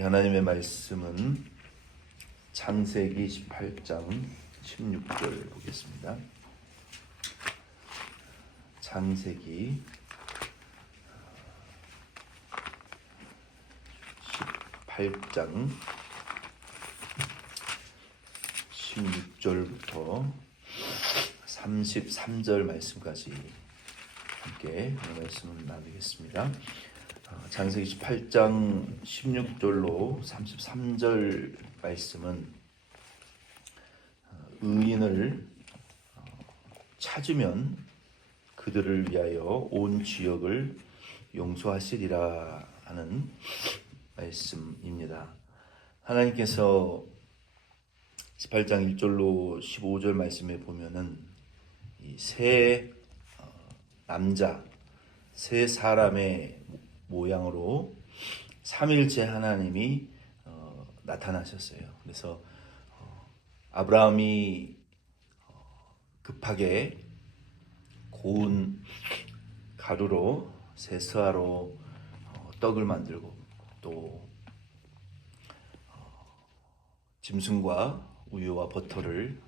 하나님의 말씀은 창세기 18장 16절 보겠습니다. 창세기 18장 16절부터 33절 말씀까지 함께 말씀을 나누겠습니다. 창세기 18장 16절로 33절 말씀은 의인을 찾으면 그들을 위하여 온 지역을 용서하시리라 하는 말씀입니다. 하나님께서 18장 1절로 15절 말씀에 보면은 이 세 남자, 세 사람의 모양으로 삼일째 하나님이 나타나셨어요. 그래서 아브라함이 급하게 고운 가루로 세스아로 떡을 만들고 또 짐승과 우유와 버터를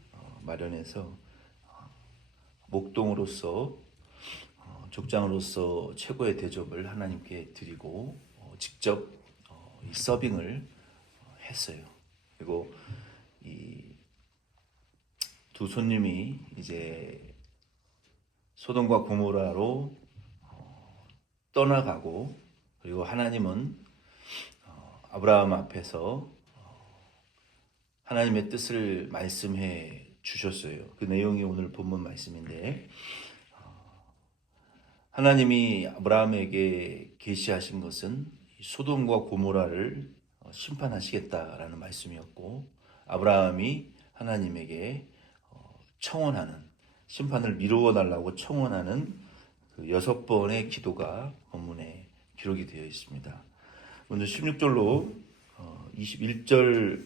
마련해서 목동으로서 족장으로서 최고의 대접을 하나님께 드리고 직접 이 서빙을 했어요. 그리고 이 두 손님이 이제 소돔과 고모라로 떠나가고, 그리고 하나님은 아브라함 앞에서 하나님의 뜻을 말씀해 주셨어요. 그 내용이 오늘 본문 말씀인데, 하나님이 아브라함에게 계시하신 것은 소돔과 고모라를 심판하시겠다라는 말씀이었고, 아브라함이 하나님에게 청원하는, 심판을 미루어 달라고 청원하는 그 6번의 기도가 본문에 기록이 되어 있습니다. 먼저 16절로 21절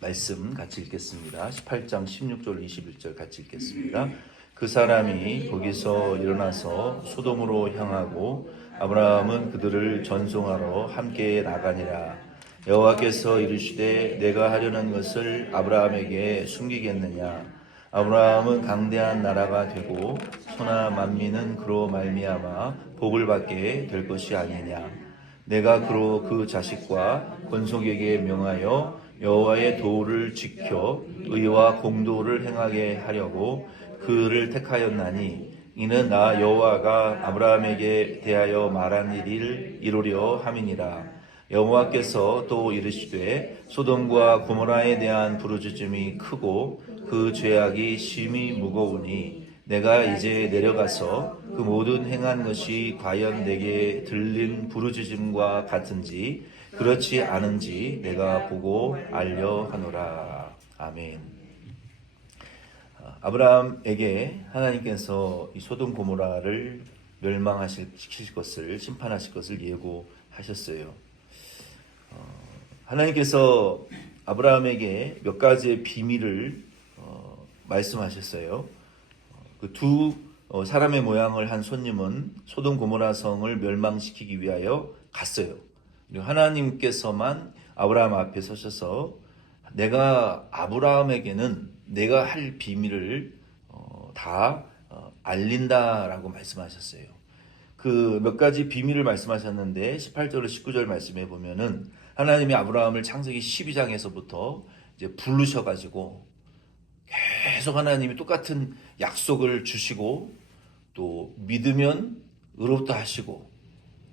말씀 같이 읽겠습니다. 18장 16절 21절 같이 읽겠습니다. 그 사람이 거기서 일어나서 소돔으로 향하고 아브라함은 그들을 전송하러 함께 나가니라. 여호와께서 이르시되 내가 하려는 것을 아브라함에게 숨기겠느냐. 아브라함은 강대한 나라가 되고 소나 만민은 그로 말미암아 복을 받게 될 것이 아니냐. 내가 그로 그 자식과 권속에게 명하여 여호와의 도를 지켜 의와 공도를 행하게 하려고 그를 택하였나니, 이는 나 여호와가 아브라함에게 대하여 말한 일을 이루려 함이니라. 여호와께서 또 이르시되 소돔과 고모라에 대한 부르짖음이 크고 그 죄악이 심히 무거우니 내가 이제 내려가서 그 모든 행한 것이 과연 내게 들린 부르짖음과 같은지 그렇지 않은지 내가 보고 알려 하노라. 아멘. 아브라함에게 하나님께서 이 소돔 고모라를 멸망시킬 것을, 심판하실 것을 예고하셨어요. 하나님께서 아브라함에게 몇 가지의 비밀을 말씀하셨어요. 그 두 사람의 모양을 한 손님은 소돔 고모라 성을 멸망시키기 위하여 갔어요. 그리고 하나님께서만 아브라함 앞에 서셔서 내가 아브라함에게는 내가 할 비밀을 다 알린다라고 말씀하셨어요. 그 몇 가지 비밀을 말씀하셨는데 18절로 19절 말씀에 보면은 하나님이 아브라함을 창세기 12장에서부터 이제 부르셔가지고 계속 하나님이 똑같은 약속을 주시고, 또 믿으면 의롭다 하시고,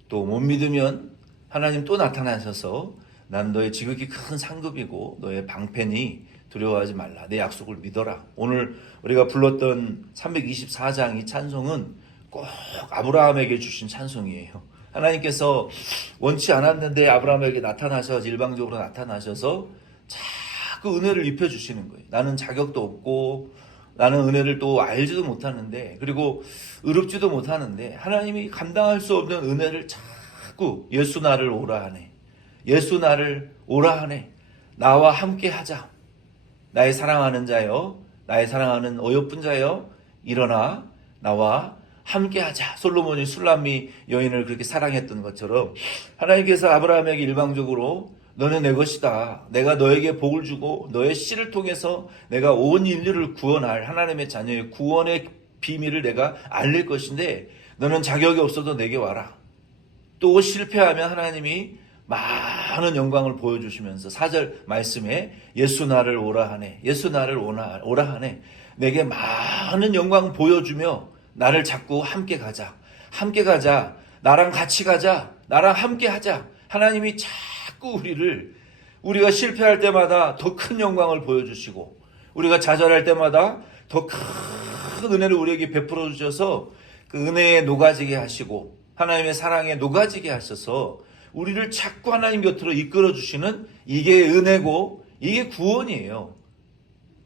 또 못 믿으면 하나님 또 나타나셔서 난 너의 지극히 큰 상급이고 너의 방패니 두려워하지 말라. 내 약속을 믿어라. 오늘 우리가 불렀던 324장 이 찬송은 꼭 아브라함에게 주신 찬송이에요. 하나님께서 원치 않았는데 아브라함에게 나타나셔서, 일방적으로 나타나셔서 자꾸 은혜를 입혀주시는 거예요. 나는 자격도 없고 나는 은혜를 또 알지도 못하는데, 그리고 의롭지도 못하는데 하나님이 감당할 수 없는 은혜를 자꾸 예수 나를 오라 하네. 예수 나를 오라 하네. 나와 함께 하자. 나의 사랑하는 자여, 나의 사랑하는 어여쁜 자여, 일어나 나와 함께하자. 솔로몬이 술람미 여인을 그렇게 사랑했던 것처럼 하나님께서 아브라함에게 일방적으로 너는 내 것이다. 내가 너에게 복을 주고 너의 씨를 통해서 내가 온 인류를 구원할 하나님의 자녀의 구원의 비밀을 내가 알릴 것인데 너는 자격이 없어도 내게 와라. 또 실패하면 하나님이 많은 영광을 보여주시면서 4절 말씀에 예수 나를 오라 하네. 예수 나를 오라 하네. 내게 많은 영광 보여주며 나를 잡고 함께 가자. 함께 가자. 나랑 같이 가자. 나랑 함께 하자. 하나님이 자꾸 우리가 실패할 때마다 더 큰 영광을 보여주시고 우리가 좌절할 때마다 더 큰 은혜를 우리에게 베풀어 주셔서 그 은혜에 녹아지게 하시고 하나님의 사랑에 녹아지게 하셔서 우리를 자꾸 하나님 곁으로 이끌어 주시는 이게 은혜고 이게 구원이에요.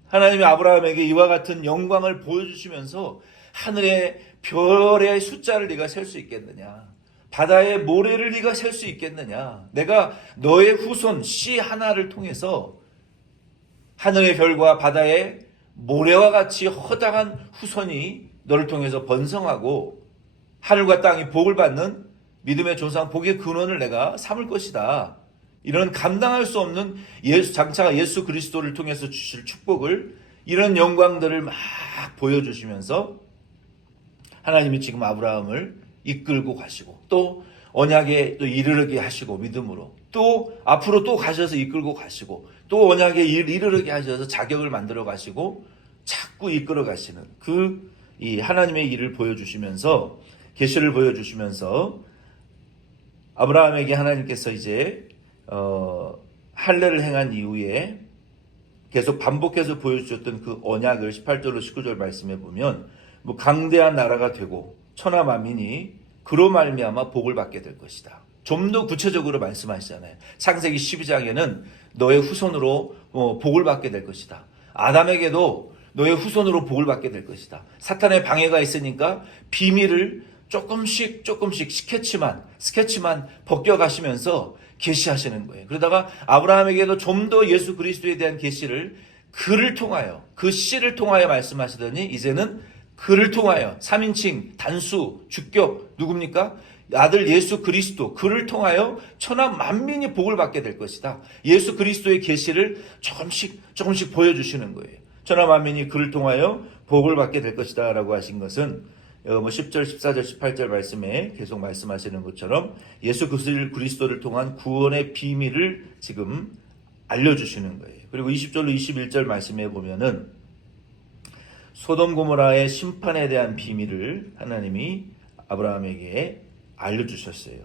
하나님이 아브라함에게 이와 같은 영광을 보여주시면서 하늘의 별의 숫자를 네가 셀 수 있겠느냐? 바다의 모래를 네가 셀 수 있겠느냐? 내가 너의 후손 씨 하나를 통해서 하늘의 별과 바다의 모래와 같이 허다한 후손이 너를 통해서 번성하고 하늘과 땅이 복을 받는 믿음의 조상 복의 근원을 내가 삼을 것이다. 이런 감당할 수 없는 장차 예수 그리스도를 통해서 주실 축복을 이런 영광들을 막 보여주시면서 하나님이 지금 아브라함을 이끌고 가시고 또 언약에 또 이르르게 하시고 믿음으로 또 앞으로 또 가셔서 이끌고 가시고 또 언약에 이르르게 하셔서 자격을 만들어 가시고 자꾸 이끌어 가시는 이 하나님의 일을 보여주시면서 계시를 보여주시면서 아브라함에게 하나님께서 이제 할례를 행한 이후에 계속 반복해서 보여주셨던 그 언약을 18절로 19절 말씀해 보면 뭐 강대한 나라가 되고 천하 만민이 그로 말미암아 복을 받게 될 것이다. 좀 더 구체적으로 말씀하시잖아요. 창세기 12장에는 너의 후손으로 복을 받게 될 것이다. 아담에게도 너의 후손으로 복을 받게 될 것이다. 사탄의 방해가 있으니까 비밀을 조금씩 스케치만 벗겨가시면서 계시하시는 거예요. 그러다가 아브라함에게도 좀 더 예수 그리스도에 대한 계시를 그를 통하여 그 씨를 통하여 말씀하시더니 이제는 그를 통하여 3인칭 단수 주격 누굽니까? 아들 예수 그리스도 그를 통하여 천하 만민이 복을 받게 될 것이다. 예수 그리스도의 계시를 조금씩 보여주시는 거예요. 천하 만민이 그를 통하여 복을 받게 될 것이다 라고 하신 것은 10절, 14절, 18절 말씀에 계속 말씀하시는 것처럼 예수 그리스도를 통한 구원의 비밀을 지금 알려주시는 거예요. 그리고 20절로 21절 말씀에 보면은 소돔 고모라의 심판에 대한 비밀을 하나님이 아브라함에게 알려주셨어요.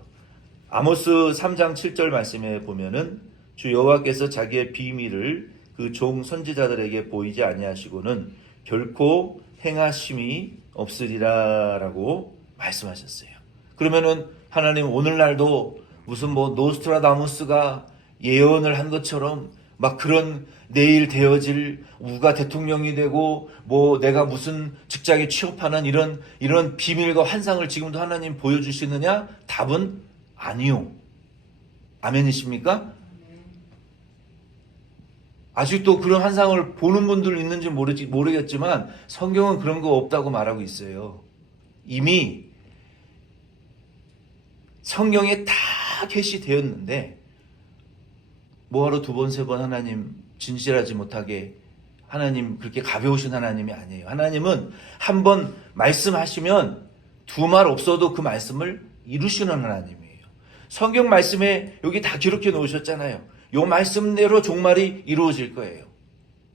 아모스 3장 7절 말씀에 보면은 주 여호와께서 자기의 비밀을 그 종 선지자들에게 보이지 아니하시고는 결코 행하심이 없으리라라고 말씀하셨어요. 그러면은 하나님 오늘날도 무슨 노스트라다무스가 예언을 한 것처럼 막 그런 내일 되어질 우가 대통령이 되고 내가 무슨 직장에 취업하는 이런 비밀과 환상을 지금도 하나님 보여주시느냐? 답은 아니요. 아멘이십니까? 아직도 그런 환상을 보는 분들 있는지 모르겠지만 성경은 그런 거 없다고 말하고 있어요. 이미 성경에 다 계시되었는데 뭐하러 두 번, 세 번 하나님 진실하지 못하게 하나님 그렇게 가벼우신 하나님이 아니에요. 하나님은 한 번 말씀하시면 두 말 없어도 그 말씀을 이루시는 하나님이에요. 성경 말씀에 여기 다 기록해 놓으셨잖아요. 요 말씀대로 종말이 이루어질 거예요.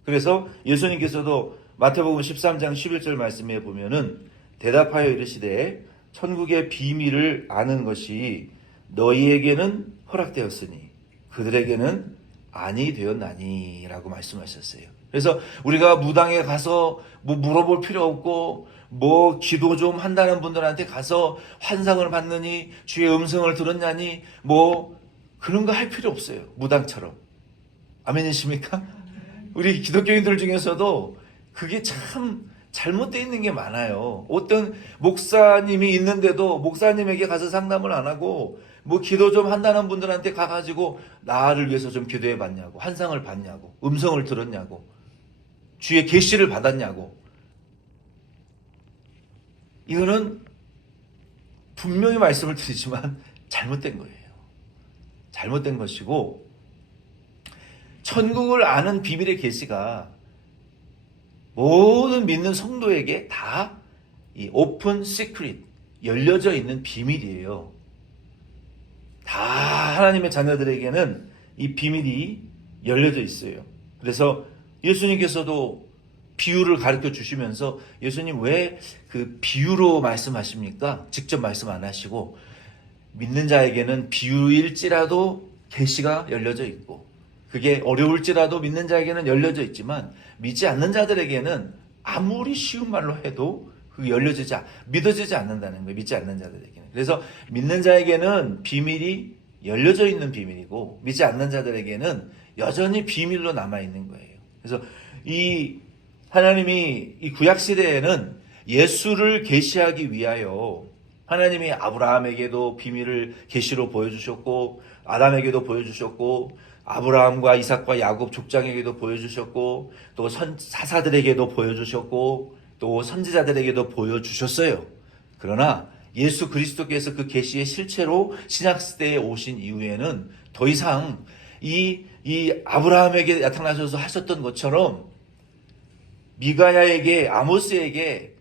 그래서 예수님께서도 마태복음 13장 11절 말씀에 보면은 대답하여 이르시되 천국의 비밀을 아는 것이 너희에게는 허락되었으니 그들에게는 아니 되었나니 라고 말씀하셨어요. 그래서 우리가 무당에 가서 물어볼 필요 없고 기도 좀 한다는 분들한테 가서 환상을 받느니 주의 음성을 들었냐니 그런 거 할 필요 없어요. 무당처럼. 아멘이십니까? 우리 기독교인들 중에서도 그게 참 잘못되어 있는 게 많아요. 어떤 목사님이 있는데도 목사님에게 가서 상담을 안 하고 기도 좀 한다는 분들한테 가가지고 나를 위해서 좀 기도해 봤냐고, 환상을 봤냐고, 음성을 들었냐고, 주의 계시를 받았냐고. 이거는 분명히 말씀을 드리지만 잘못된 거예요. 잘못된 것이고 천국을 아는 비밀의 계시가 모든 믿는 성도에게 다 이 오픈 시크릿, 열려져 있는 비밀이에요. 다 하나님의 자녀들에게는 이 비밀이 열려져 있어요. 그래서 예수님께서도 비유를 가르쳐 주시면서 예수님 왜 그 비유로 말씀하십니까? 직접 말씀 안 하시고 믿는 자에게는 비유일지라도 계시가 열려져 있고 그게 어려울지라도 믿는 자에게는 열려져 있지만 믿지 않는 자들에게는 아무리 쉬운 말로 해도 그게 믿어지지 않는다는 거예요. 믿지 않는 자들에게는. 그래서 믿는 자에게는 비밀이 열려져 있는 비밀이고 믿지 않는 자들에게는 여전히 비밀로 남아 있는 거예요. 그래서 이 하나님이 이 구약 시대에는 예수를 계시하기 위하여 하나님이 아브라함에게도 비밀을 계시로 보여주셨고 아담에게도 보여주셨고 아브라함과 이삭과 야곱 족장에게도 보여주셨고 또 사사들에게도 보여주셨고 또 선지자들에게도 보여주셨어요. 그러나 예수 그리스도께서 그 계시의 실체로 신약시대에 오신 이후에는 더 이상 이 아브라함에게 나타나셔서 하셨던 것처럼 미가야에게 아모스에게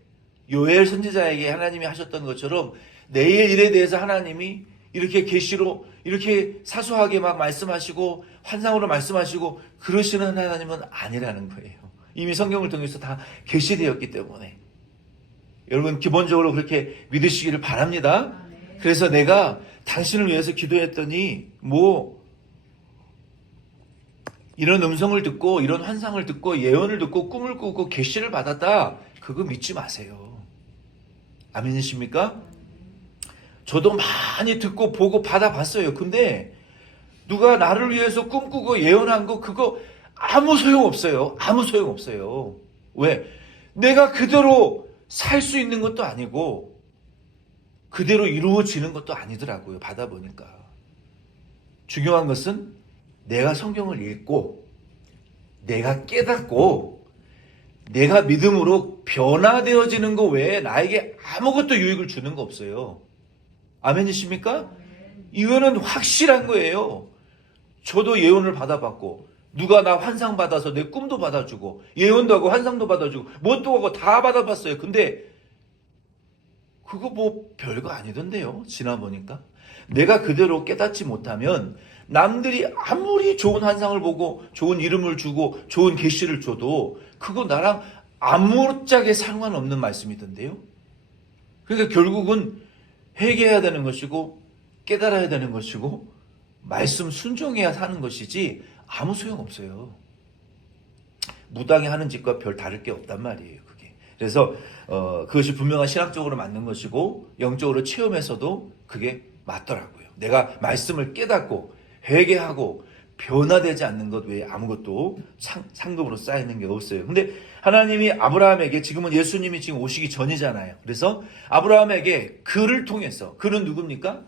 요엘 선지자에게 하나님이 하셨던 것처럼 내일 일에 대해서 하나님이 이렇게 계시로 이렇게 사소하게 막 말씀하시고 환상으로 말씀하시고 그러시는 하나님은 아니라는 거예요. 이미 성경을 통해서 다 계시되었기 때문에 여러분 기본적으로 그렇게 믿으시기를 바랍니다. 그래서 내가 당신을 위해서 기도했더니 이런 음성을 듣고 이런 환상을 듣고 예언을 듣고 꿈을 꾸고 계시를 받았다. 그거 믿지 마세요. 아멘이십니까? 저도 많이 듣고 보고 받아봤어요. 근데 누가 나를 위해서 꿈꾸고 예언한 거 그거 아무 소용없어요. 아무 소용없어요. 왜? 내가 그대로 살 수 있는 것도 아니고 그대로 이루어지는 것도 아니더라고요. 받아보니까. 중요한 것은 내가 성경을 읽고 내가 깨닫고 내가 믿음으로 변화되어지는 거 외에 나에게 아무것도 유익을 주는 거 없어요. 아멘이십니까? 이거는 확실한 거예요. 저도 예언을 받아봤고 누가 나 환상 받아서 내 꿈도 받아주고 예언도 하고 환상도 받아주고 뭣도 하고 다 받아봤어요. 근데 그거 별거 아니던데요. 지나보니까. 내가 그대로 깨닫지 못하면 남들이 아무리 좋은 환상을 보고 좋은 이름을 주고 좋은 계시를 줘도 그거 나랑 아무짝에 상관없는 말씀이던데요. 그러니까 결국은 회개해야 되는 것이고 깨달아야 되는 것이고 말씀 순종해야 사는 것이지 아무 소용없어요. 무당이 하는 짓과 별 다를 게 없단 말이에요. 그게. 그래서 그것이 분명한 신학적으로 맞는 것이고 영적으로 체험해서도 그게 맞더라고요. 내가 말씀을 깨닫고 회개하고 변화되지 않는 것 외에 아무것도 상급으로 쌓이는 게 없어요. 근데 하나님이 아브라함에게 지금은 예수님이 지금 오시기 전이잖아요. 그래서 아브라함에게 그를 통해서 그는 누굽니까?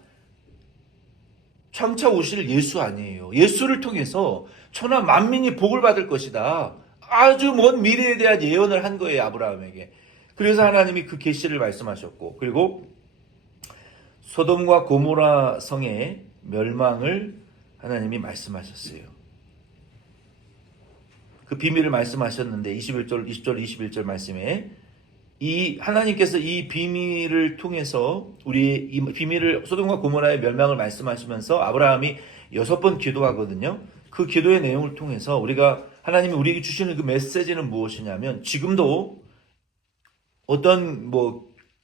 장차 오실 예수 아니에요. 예수를 통해서 천하 만민이 복을 받을 것이다. 아주 먼 미래에 대한 예언을 한 거예요. 아브라함에게. 그래서 하나님이 그 계시를 말씀하셨고 그리고 소돔과 고모라 성의 멸망을 하나님이 말씀하셨어요. 그 비밀을 말씀하셨는데 21절, 20절, 21절 말씀에 이 하나님께서 이 비밀을 통해서 우리 이 비밀을 소돔과 고모라의 멸망을 말씀하시면서 아브라함이 6번 기도하거든요. 그 기도의 내용을 통해서 우리가 하나님이 우리에게 주시는 그 메시지는 무엇이냐면 지금도 어떤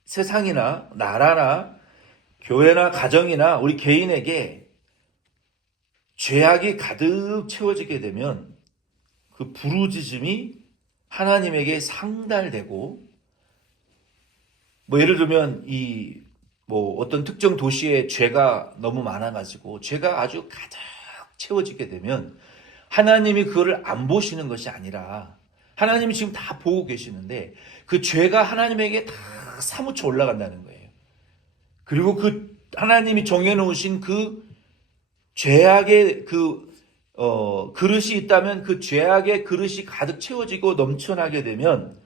세상이나 나라나 교회나 가정이나 우리 개인에게 죄악이 가득 채워지게 되면 그 부르짖음이 하나님에게 상달되고 예를 들면 어떤 특정 도시에 죄가 너무 많아가지고 죄가 아주 가득 채워지게 되면 하나님이 그거를 안 보시는 것이 아니라 하나님이 지금 다 보고 계시는데 그 죄가 하나님에게 다 사무쳐 올라간다는 거예요. 그리고 그 하나님이 정해놓으신 그 죄악의 그릇이 있다면 그 죄악의 그릇이 가득 채워지고 넘쳐나게 되면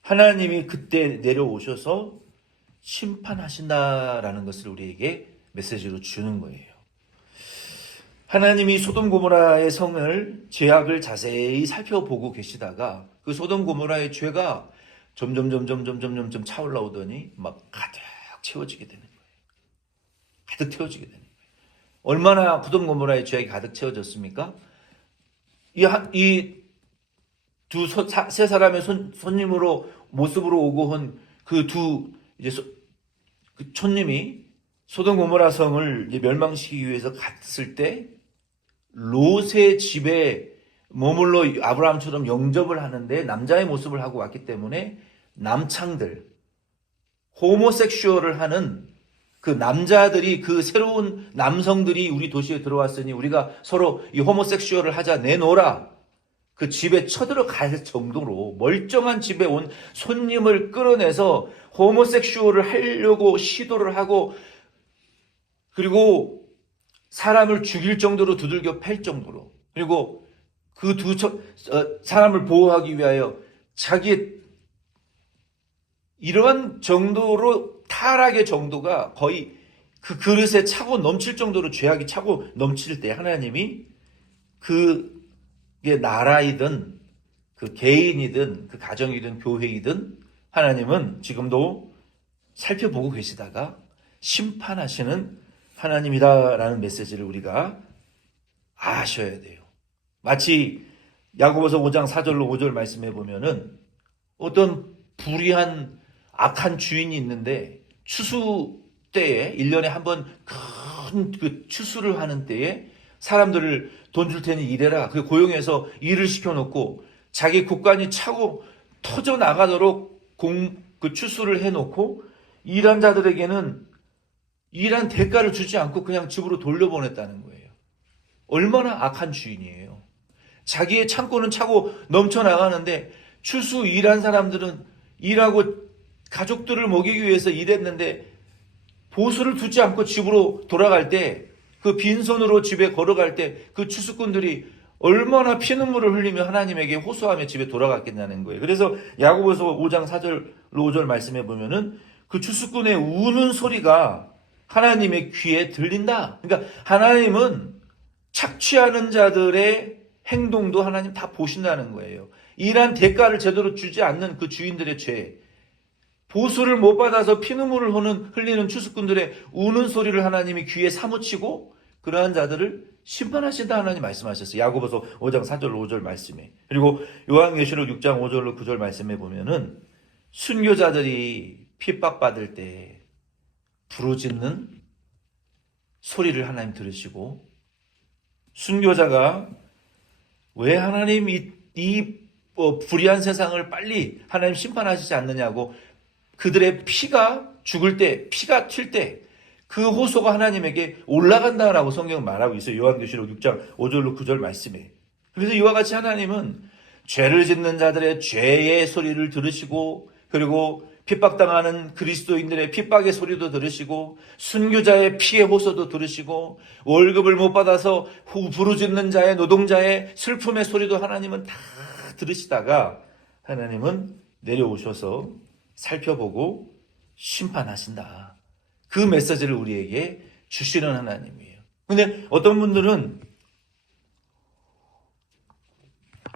하나님이 그때 내려오셔서 심판하신다라는 것을 우리에게 메시지로 주는 거예요. 하나님이 소돔 고모라의 성을 죄악을 자세히 살펴보고 계시다가 그 소돔 고모라의 죄가 점점 차올라오더니 막 가득 채워지게 되는 거예요. 가득 채워지게 되는 거예요. 얼마나 소돔 고모라의 죄악이 가득 채워졌습니까? 이 세 사람의 손님으로 모습으로 오고 온 그 그 촌님이 소돔 고모라 성을 멸망시키기 위해서 갔을 때 롯의 집에 머물러 아브라함처럼 영접을 하는데 남자의 모습을 하고 왔기 때문에 남창들, 호모섹슈얼을 하는 그 남자들이, 그 새로운 남성들이 우리 도시에 들어왔으니 우리가 서로 이 호모섹슈얼을 하자, 내놓으라. 그 집에 쳐들어갈 정도로 멀쩡한 집에 온 손님을 끌어내서 호모섹슈얼을 하려고 시도를 하고, 그리고 사람을 죽일 정도로 두들겨 팰 정도로, 그리고 그 사람을 보호하기 위하여 자기의 이러한 정도로 타락의 정도가 거의 그 그릇에 차고 넘칠 정도로 죄악이 차고 넘칠 때 하나님이 그게 나라이든 그 개인이든 그 가정이든 교회이든 하나님은 지금도 살펴보고 계시다가 심판하시는 하나님이다라는 메시지를 우리가 아셔야 돼요. 마치 야고보서 5장 4절로 5절 말씀해 보면은 어떤 불의한 악한 주인이 있는데 추수 때에 1년에 한 번 큰 그 추수를 하는 때에 사람들을 돈 줄 테니 일해라. 그 고용해서 일을 시켜놓고 자기 국간이 차고 터져 나가도록 그 추수를 해놓고 일한 자들에게는 일한 대가를 주지 않고 그냥 집으로 돌려보냈다는 거예요. 얼마나 악한 주인이에요. 자기의 창고는 차고 넘쳐나가는데 추수 일한 사람들은 일하고 가족들을 먹이기 위해서 일했는데 보수를 두지 않고 집으로 돌아갈 때, 그 빈손으로 집에 걸어갈 때 그 추수꾼들이 얼마나 피눈물을 흘리며 하나님에게 호소하며 집에 돌아갔겠냐는 거예요. 그래서 야고보서 5장 4절 5절 말씀해 보면은 그 추수꾼의 우는 소리가 하나님의 귀에 들린다. 그러니까 하나님은 착취하는 자들의 행동도 하나님 다 보신다는 거예요. 일한 대가를 제대로 주지 않는 그 주인들의 죄, 보수를 못 받아서 피눈물을 흘리는 추수꾼들의 우는 소리를 하나님이 귀에 사무치고 그러한 자들을 심판하신다 하나님 말씀하셨어요. 야고보서 5장 4절 5절 말씀에. 그리고 요한계시록 6장 5절로 9절 말씀에 보면은 순교자들이 핍박받을 때 부르짖는 소리를 하나님 들으시고, 순교자가 왜 하나님 이 불의한 세상을 빨리 하나님 심판하시지 않느냐고 그들의 피가 죽을 때, 피가 튈 때 그 호소가 하나님에게 올라간다라고 성경은 말하고 있어요. 요한계시록 6장 5절로 9절 말씀에. 그래서 이와 같이 하나님은 죄를 짓는 자들의 죄의 소리를 들으시고, 그리고 핍박당하는 그리스도인들의 핍박의 소리도 들으시고, 순교자의 피의 호소도 들으시고, 월급을 못 받아서 부르짖는 자의, 노동자의 슬픔의 소리도 하나님은 다 들으시다가 하나님은 내려오셔서 살펴보고 심판하신다. 그 메시지를 우리에게 주시는 하나님이에요. 근데 어떤 분들은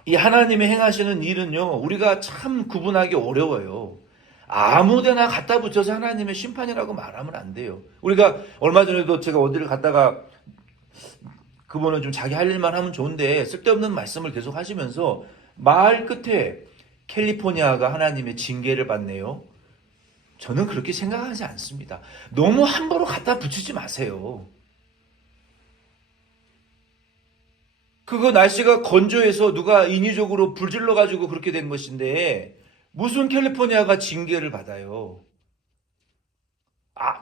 이 하나님이 행하시는 일은요, 우리가 참 구분하기 어려워요. 아무데나 갖다 붙여서 하나님의 심판이라고 말하면 안 돼요. 우리가 얼마 전에도 제가 어디를 갔다가 그분은 좀 자기 할 일만 하면 좋은데 쓸데없는 말씀을 계속 하시면서 말 끝에 캘리포니아가 하나님의 징계를 받네요. 저는 그렇게 생각하지 않습니다. 너무 함부로 갖다 붙이지 마세요. 그거 날씨가 건조해서 누가 인위적으로 불질러가지고 그렇게 된 것인데 무슨 캘리포니아가 징계를 받아요.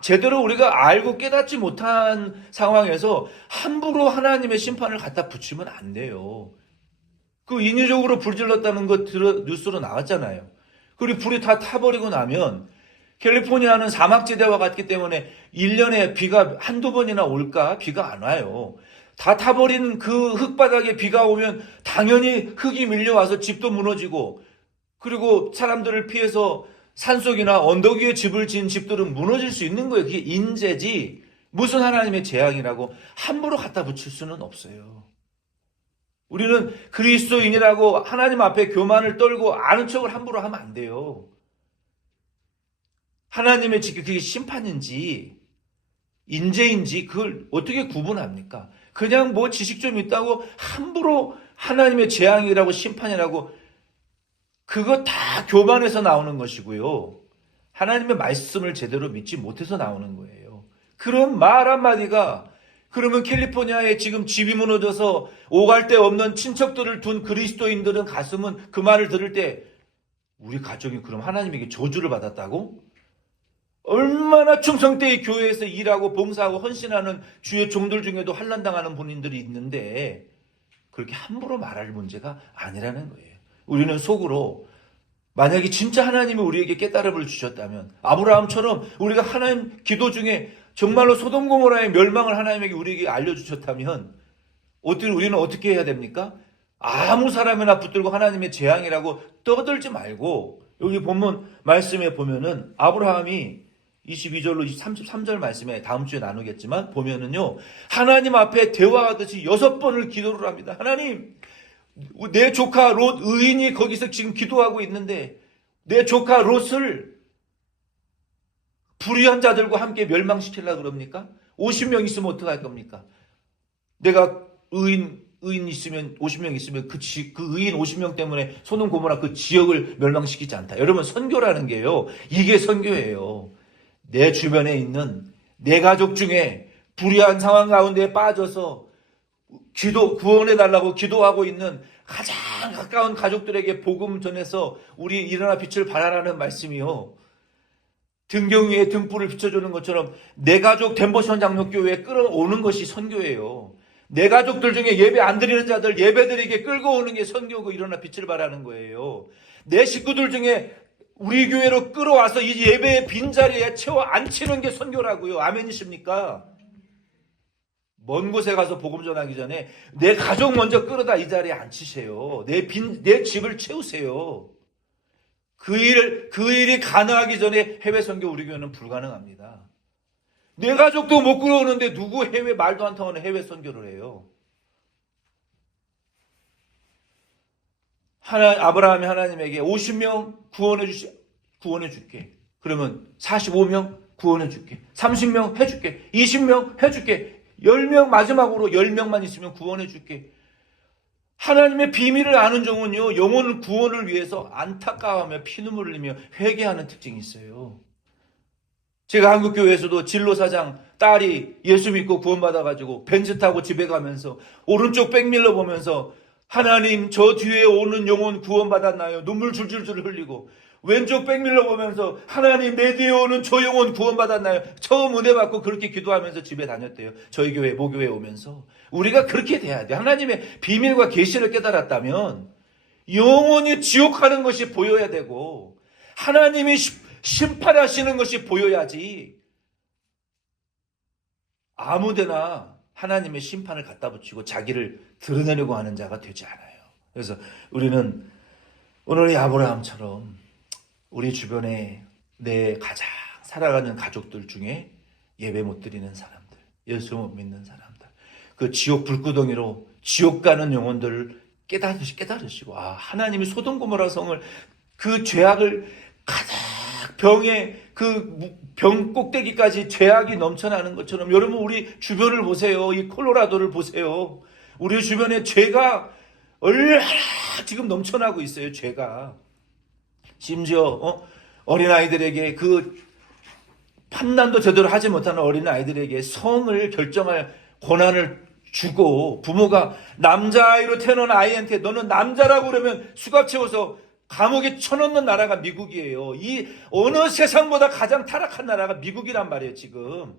제대로 우리가 알고 깨닫지 못한 상황에서 함부로 하나님의 심판을 갖다 붙이면 안 돼요. 그 인위적으로 불질렀다는 거 뉴스로 나왔잖아요. 그리고 불이 다 타버리고 나면 캘리포니아는 사막지대와 같기 때문에 1년에 비가 한두 번이나 올까? 비가 안 와요. 다 타버린 그 흙바닥에 비가 오면 당연히 흙이 밀려와서 집도 무너지고, 그리고 사람들을 피해서 산속이나 언덕 위에 집을 지은 집들은 무너질 수 있는 거예요. 그게 인재지 무슨 하나님의 재앙이라고 함부로 갖다 붙일 수는 없어요. 우리는 그리스도인이라고 하나님 앞에 교만을 떨고 아는 척을 함부로 하면 안 돼요. 하나님의 그게 심판인지 인재인지 그걸 어떻게 구분합니까? 그냥 뭐 지식 좀 있다고 함부로 하나님의 재앙이라고 심판이라고, 그거 다 교만에서 나오는 것이고요. 하나님의 말씀을 제대로 믿지 못해서 나오는 거예요. 그런 말 한마디가, 그러면 캘리포니아에 지금 집이 무너져서 오갈 데 없는 친척들을 둔 그리스도인들은 가슴은 그 말을 들을 때, 우리 가족이 그럼 하나님에게 저주를 받았다고? 얼마나 충성되이 교회에서 일하고 봉사하고 헌신하는 주의 종들 중에도 환난당하는 본인들이 있는데 그렇게 함부로 말할 문제가 아니라는 거예요. 우리는 속으로 만약에 진짜 하나님이 우리에게 깨달음을 주셨다면, 아브라함처럼 우리가 하나님 기도 중에 정말로 소돔 고모라의 멸망을 하나님에게 우리에게 알려주셨다면 우리는 어떻게 해야 됩니까? 아무 사람이나 붙들고 하나님의 재앙이라고 떠들지 말고, 여기 본문 말씀에 보면은 아브라함이 22절로 33절 말씀에 다음 주에 나누겠지만 보면은요, 하나님 앞에 대화하듯이 6번을 기도를 합니다. 하나님, 내 조카 롯 의인이 거기서 지금 기도하고 있는데 내 조카 롯을 불의한 자들과 함께 멸망시키려고 그럽니까? 50명 있으면 어떡할 겁니까? 내가 의인 있으면 50명 있으면 그 의인 50명 때문에 소돔 고모라 그 지역을 멸망시키지 않다. 여러분, 선교라는 게요, 이게 선교예요. 내 주변에 있는 내 가족 중에 불의한 상황 가운데 빠져서 구원해달라고 기도하고 있는 가장 가까운 가족들에게 복음 전해서 우리 일어나 빛을 발하라는 말씀이요. 등경 위에 등불을 비춰주는 것처럼 내 가족 덴버션 장로교회에 끌어오는 것이 선교예요. 내 가족들 중에 예배 안 드리는 자들 예배드리게 끌고 오는 게 선교고 일어나 빛을 발하는 거예요. 내 식구들 중에 우리 교회로 끌어와서 이 예배의 빈자리에 채워 앉히는 게 선교라고요. 아멘이십니까? 먼 곳에 가서 복음 전하기 전에 내 가족 먼저 끌어다 이 자리에 앉히세요. 내 집을 채우세요. 그 일이 가능하기 전에 해외 선교 우리 교회는 불가능합니다. 내 가족도 못 끌어오는데 누구 해외 말도 안 통하는 해외 선교를 해요? 아브라함이 하나님에게 50명 구원해 줄게. 그러면 45명 구원해 줄게. 30명 해 줄게. 20명 해 줄게. 10명 마지막으로 10명만 있으면 구원해 줄게. 하나님의 비밀을 아는 종은요, 영혼 구원을 위해서 안타까워하며 피눈물을 흘리며 회개하는 특징이 있어요. 제가 한국교회에서도 진로사장 딸이 예수 믿고 구원받아가지고 벤츠 타고 집에 가면서 오른쪽 백밀러 보면서 하나님, 저 뒤에 오는 영혼 구원받았나요? 눈물 줄줄줄 흘리고, 왼쪽 백밀러 보면서 하나님, 내 뒤에 오는 저 영혼 구원받았나요? 처음 은혜 받고 그렇게 기도하면서 집에 다녔대요. 저희 교회 모교회 오면서. 우리가 그렇게 돼야 돼. 하나님의 비밀과 계시를 깨달았다면 영혼이 지옥 가는 것이 보여야 되고 하나님이 심판하시는 것이 보여야지, 아무데나 하나님의 심판을 갖다 붙이고 자기를 드러내려고 하는 자가 되지 않아요. 그래서 우리는 오늘 이 아브라함처럼 우리 주변에 내 가장 사랑하는 가족들 중에 예배 못 드리는 사람들, 예수 못 믿는 사람들, 그 지옥 불구덩이로 지옥 가는 영혼들을 깨달으시고, 하나님이 소돔 고모라 성을, 그 죄악을 가득 병에 그 병 꼭대기까지 죄악이 넘쳐나는 것처럼, 여러분 우리 주변을 보세요. 이 콜로라도를 보세요. 우리 주변에 죄가 얼마나 지금 넘쳐나고 있어요. 죄가. 심지어 어린아이들에게, 그 판단도 제대로 하지 못하는 어린아이들에게 성을 결정할 권한을 주고, 부모가 남자아이로 태어난 아이한테 너는 남자라고 그러면 수갑 채워서 감옥에 쳐넣는 나라가 미국이에요. 이 어느 세상보다 가장 타락한 나라가 미국이란 말이에요, 지금.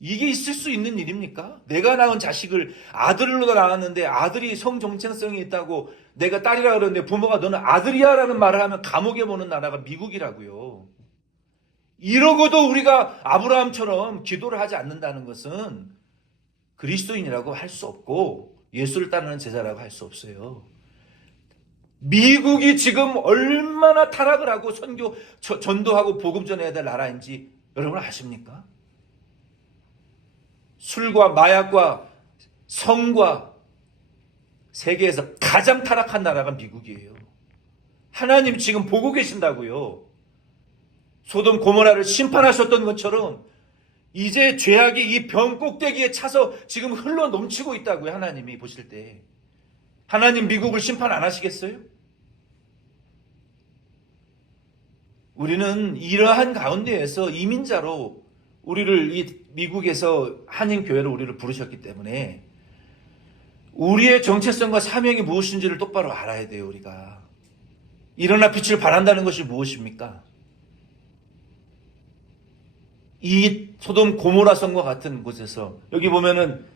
이게 있을 수 있는 일입니까? 내가 낳은 자식을 아들로 낳았는데 아들이 성정체성이 있다고 내가 딸이라 그러는데 부모가 너는 아들이야 라는 말을 하면 감옥에 보는 나라가 미국이라고요. 이러고도 우리가 아브라함처럼 기도를 하지 않는다는 것은 그리스도인이라고 할 수 없고 예수를 따르는 제자라고 할 수 없어요. 미국이 지금 얼마나 타락을 하고 전도하고 복음 전해야 될 나라인지 여러분 아십니까? 술과 마약과 성과 세계에서 가장 타락한 나라가 미국이에요. 하나님 지금 보고 계신다고요. 소돔 고모라를 심판하셨던 것처럼 이제 죄악이 이 병 꼭대기에 차서 지금 흘러 넘치고 있다고요. 하나님이 보실 때. 하나님 미국을 심판 안 하시겠어요? 우리는 이러한 가운데에서 이민자로 우리를 이 미국에서 한인교회로 우리를 부르셨기 때문에 우리의 정체성과 사명이 무엇인지를 똑바로 알아야 돼요. 우리가. 일어나 빛을 발한다는 것이 무엇입니까? 이 소돔 고모라 성과 같은 곳에서 여기 보면은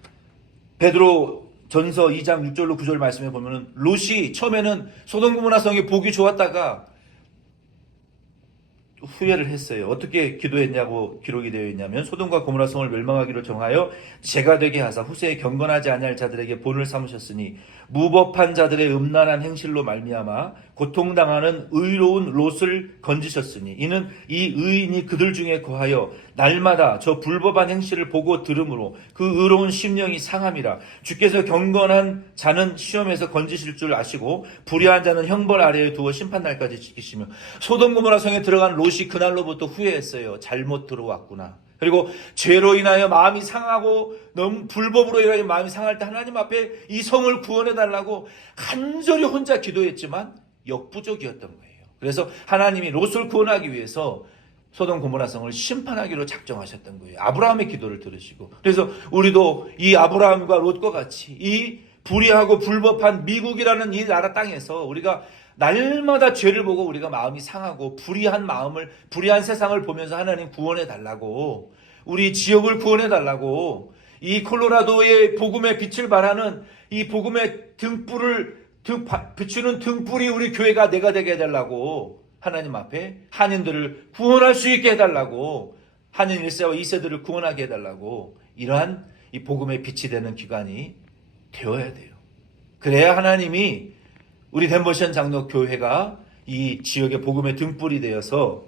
베드로 전서 2장 6절로 9절 말씀에 보면은 롯이 처음에는 소돔 고모라 성이 보기 좋았다가 후회를 했어요. 어떻게 기도했냐고 기록이 되어 있냐면 소돔과 고모라 성을 멸망하기로 정하여 제가 되게 하사 후세에 경건하지 아니할 자들에게 본을 삼으셨으니 무법한 자들의 음란한 행실로 말미암아 고통당하는 의로운 롯을 건지셨으니 이는 이 의인이 그들 중에 거하여 날마다 저 불법한 행실을 보고 들으므로 그 의로운 심령이 상함이라. 주께서 경건한 자는 시험에서 건지실 줄 아시고 불의한 자는 형벌 아래에 두어 심판날까지 지키시며. 소돔 고모라 성에 들어간 롯이 그날로부터 후회했어요. 잘못 들어왔구나. 그리고 죄로 인하여 마음이 상하고 너무 불법으로 인하여 마음이 상할 때 하나님 앞에 이 성을 구원해달라고 간절히 혼자 기도했지만 역부족이었던 거예요. 그래서 하나님이 롯을 구원하기 위해서 소돔 고모라 성을 심판하기로 작정하셨던 거예요. 아브라함의 기도를 들으시고. 그래서 우리도 이 아브라함과 롯과 같이 이 불의하고 불법한 미국이라는 이 나라 땅에서 우리가 날마다 죄를 보고 우리가 마음이 상하고 불의한 세상을 보면서 하나님 구원해 달라고, 우리 지역을 구원해 달라고, 이 콜로라도의 복음의 빛을 발하는 이 복음의 비추는 등불이 우리 교회가 내가 되게 해달라고, 하나님 앞에 한인들을 구원할 수 있게 해달라고, 한인 1세와 2세들을 구원하게 해달라고, 이러한 이 복음의 빛이 되는 기관이 되어야 돼요. 그래야 하나님이 우리 덴버시안 장로교회가 이 지역의 복음의 등불이 되어서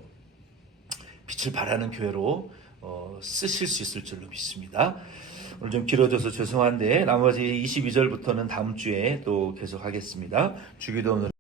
빛을 발하는 교회로 쓰실 수 있을 줄로 믿습니다. 오늘 좀 길어져서 죄송한데 나머지 22절부터는 다음 주에 또 계속 하겠습니다. 주기도